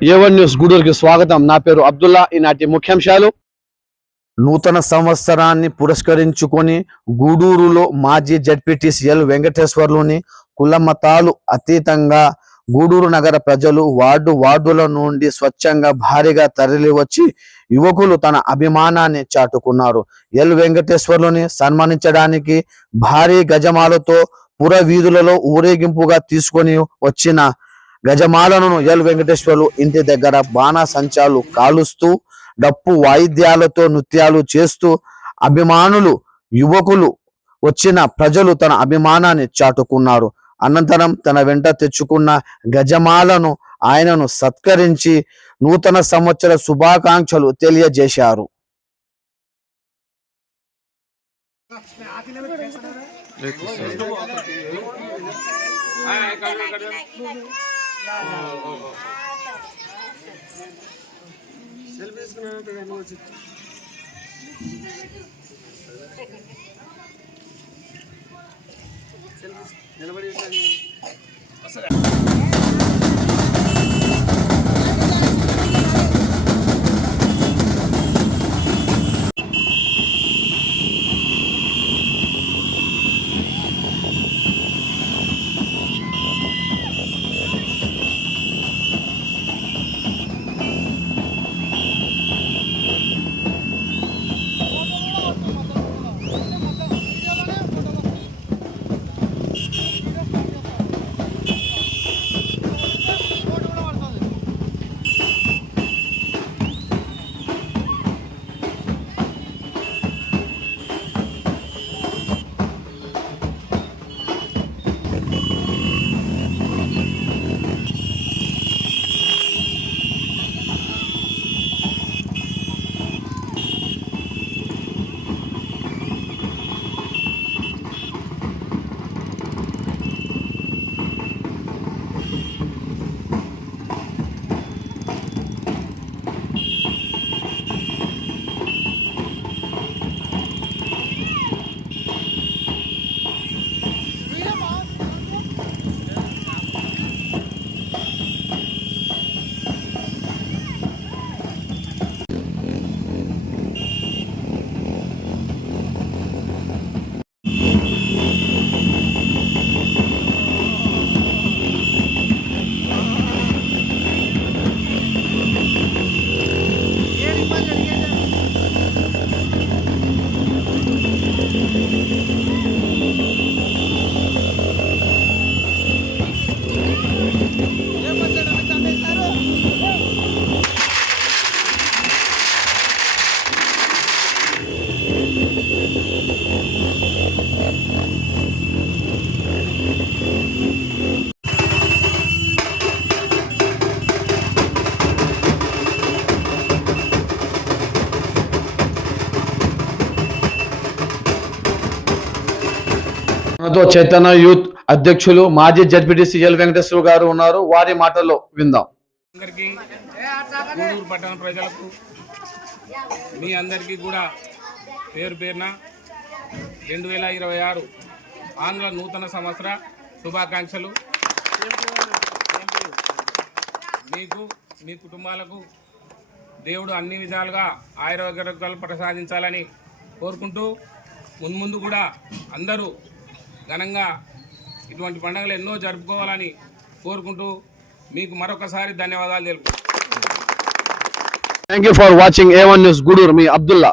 A1 news గూడూరుకి స్వాగతం. నా పేరు అబ్దుల్లా. ఈనాటి ముఖ్యాంశాలు. నూతన సంవత్సరాన్ని పురస్కరించుకొని గూడూరులో మాజీ జడ్పీటీసీ ఎల్ వెంకటేశ్వర్లోని కుల మతాలు అతీతంగా గూడూరు నగర ప్రజలు వార్డు వార్డుల నుండి స్వచ్ఛంగా భారీగా తరలి వచ్చి యువకులు తన అభిమానాన్ని చాటుకున్నారు. ఎల్ వెంకటేశ్వర్లుని సన్మానించడానికి భారీ గజమాలతో పుర వీధులలో ఊరేగింపుగా తీసుకొని వచ్చిన గజమాలను ఎల్ వెంకటేశ్వర్లు ఇంటి దగ్గర బాణాసంచాలు కాలుస్తూ డప్పు వాయిద్యాలతో నృత్యాలు చేస్తూ అభిమానులు యువకులు వచ్చిన ప్రజలు తన అభిమానాన్ని చాటుకున్నారు. అనంతరం తన వెంట తెచ్చుకున్న గజమాలను ఆయనను సత్కరించి నూతన సంవత్సర శుభాకాంక్షలు తెలియజేశారు. సెల్ఫీ తీసుకున్నాను వచ్చి సెల్ఫీ నిలబడి వస్తుంది మనతో చైతన్య యూత్ అధ్యక్షులు మాజీ జడ్పీటీసీ ఎల్ వెంకటేశ్వర గారు ఉన్నారు. వారి మాటల్లో విందాం. అందరికీ గూడూరు పట్టణ ప్రజలకు మీ అందరికీ కూడా పేరు పేరున రెండు వేల ఇరవై ఆరు ఆంధ్ర నూతన సంవత్సర శుభాకాంక్షలు. మీకు మీ కుటుంబాలకు దేవుడు అన్ని విధాలుగా ఆయురోగ్యాలు ప్రసాదించాలని కోరుకుంటూ మున్ముందు కూడా అందరూ ఘనంగా ఇటువంటి పండుగలు ఎన్నో జరుపుకోవాలని కోరుకుంటూ మీకు మరొకసారి ధన్యవాదాలు తెలుపు thank you for watching A one news Gudur me Abdullah